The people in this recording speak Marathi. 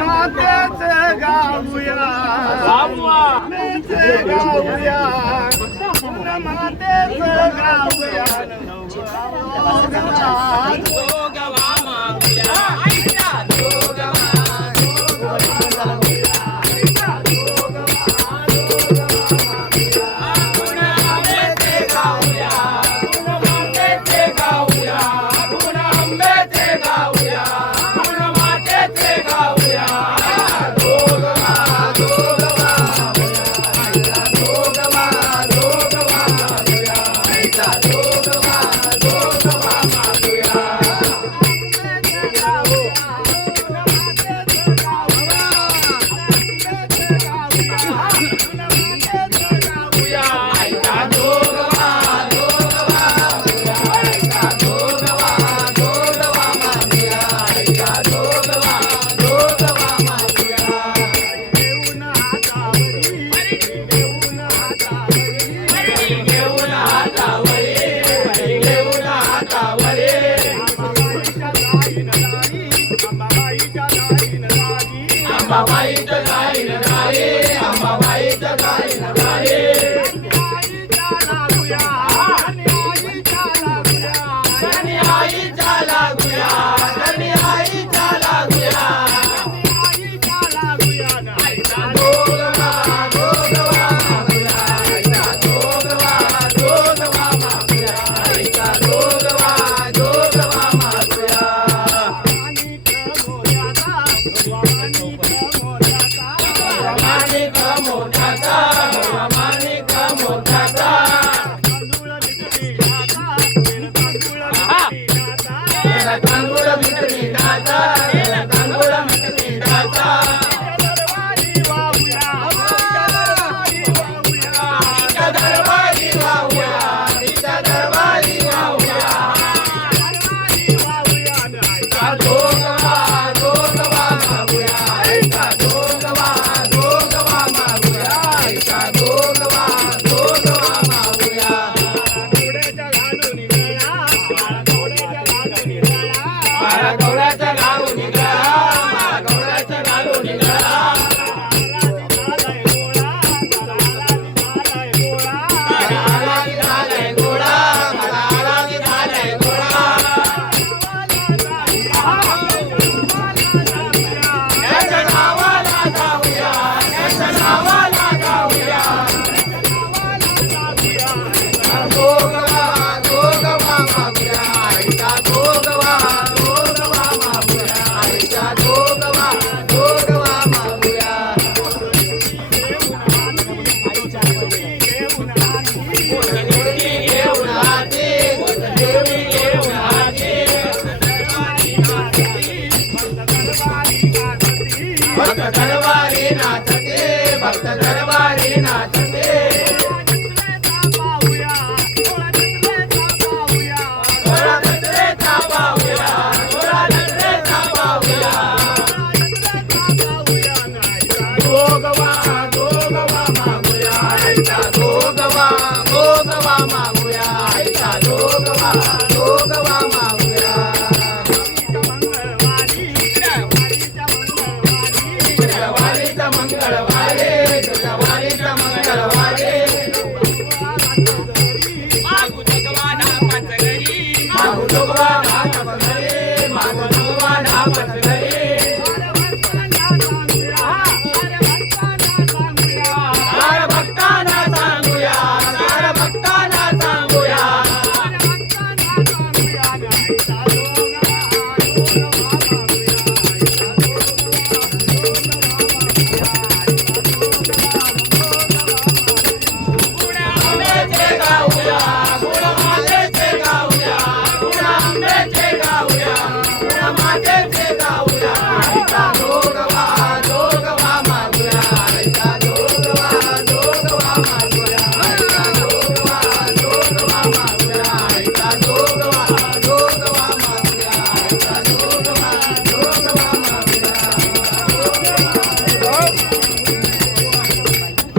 मातेचे गाऊया मातेचे गाऊया मातेचे गाऊया अंबाबाईच्या गाईन गाई अंबाबाईच्या गाईन गाई धनी आईच्या लागूया धनी आईच्या लागूया दोगवा दोगवा मागूया दोगवा दोगवा मागूया दोगवा दोगवा मागूया माणिक मोठाचा माणिक मोठाचा तांदूळ मिटली नाचा तांदूळ मिटली नाचा दरबारी वाहूया तिच्या दरबारी वाहूया दोगवा दोगवा मागूया दोगवा दोगवा मागूया दोगवा दोगवा मागूया मारा गवळ्याचा घालून निघा मारा गवळ्याचा घालून निघा मला आलादी झालाय गोळा मला आलादी झालाय गोळा याच्या गावाला जाऊया याच्या गावाला जाऊया दोगवा दोगवा मागूया आईचा दोगवा दोगवा मागूया आईचा दोगवा दोगवा मागूया गोठणीवरती घेऊन हाती गोठणीवरती घेऊन हाती भक्त दरबारी नाचते भक्त दरबारी नाचते